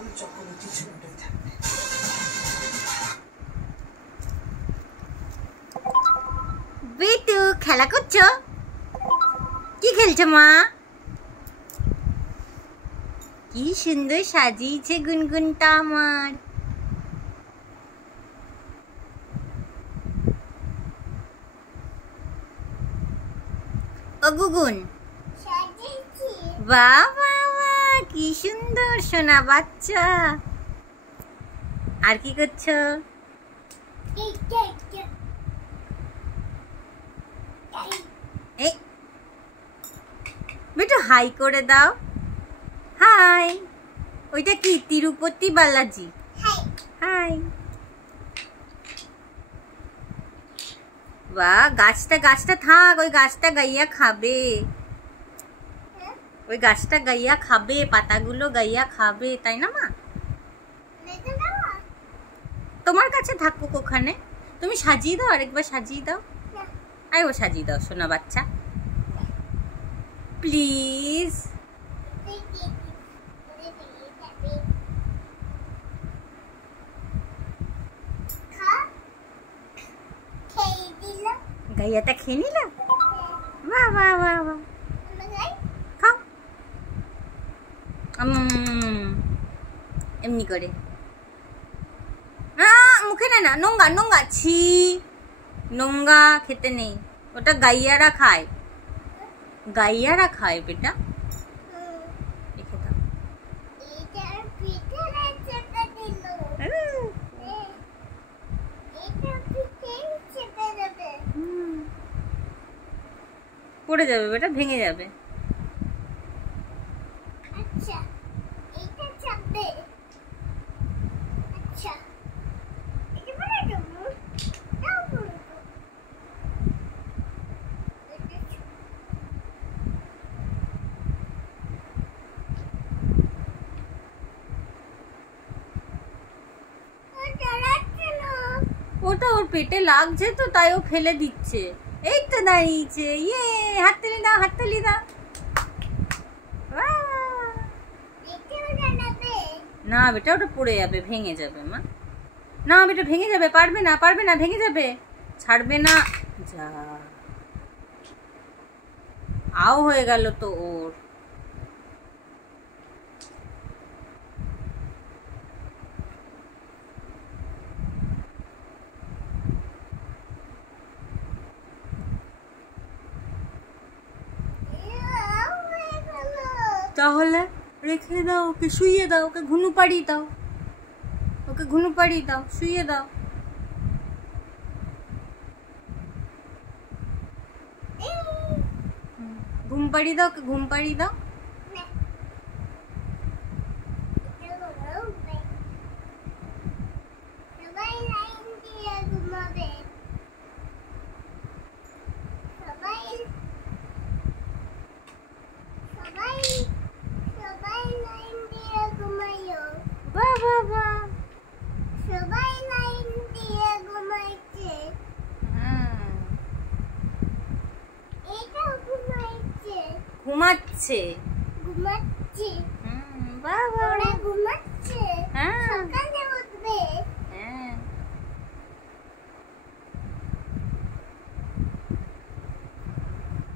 পারুল চক্রবর্তী ছবিটাই থাকবে। বিটু খেলা করছো? কি খেলছো মা? কি সুন্দর সাজিয়েছে গুনগুনটা আমার। ও গুগুন, বাহ বাহ বাহ, কি সুন্দর সোনা বাচ্চা। আর কি করছো? বেটু হাই করে দাও। হাই। ওইটা কি তিরুপতি বালাজি? হাই। বাহ, গাছটা থাক, ওই গাছটা গাইয়া খাবে। ওই গাছটা গাইয়া খাবে, পাতাগুলো গাইয়া খাবে, তাই না মা? তোমার কাছে থাকুক ওখানে। তুমি সাজিয়ে দাও, আরেকবার সাজিয়ে দাও। আই ও সাজিয়ে দাও সোনা বাচ্চা, প্লিজ। গাইয়াটা খেয়ে নিল। বাহ বাহ বাহ বাহ, খাও। এমনি করে মুখে নেয় না, নোংরা নোংরা, ছি, নোংরা খেতে নেই। ওটা গাইয়ারা খায়, গাইয়ারা খায় বেটা। রেখে দাও। পড়ে যাবে বেটা, ভেঙে যাবে। আচ্ছা, এটা চাপবে। আচ্ছা, এটা পড়ে যাবে। দাও পড়ে যাও। ওটা ওর পেটে লাগছে তো, তাই ও ফেলে দিচ্ছে। এই তো দাঁড়িয়েছে, ইয়ে, হাততালি দাও, হাততালি দাও। না বেটা, ওটা পড়ে যাবে, ভেঙে যাবে মা। না বেটা, ভেঙে যাবে, পারবে না, পারবে না, ভেঙে যাবে, ছাড়বে না। যা, আও হয়ে গেল তো ওর। তাহলে রেখে দাও, ওকে শুইয়ে দাও, ওকে ঘুনু পাড়িয়ে দাও, ওকে ঘুনু পাড়িয়ে দাও, শুইয়ে দাও। ঘুম পাড়িয়ে দাও, ওকে ঘুম পাড়িয়ে দাও। ঘুমাচ্ছে, ঘুমাচ্ছে, বাবা ঘুমাচ্ছে। হ্যাঁ,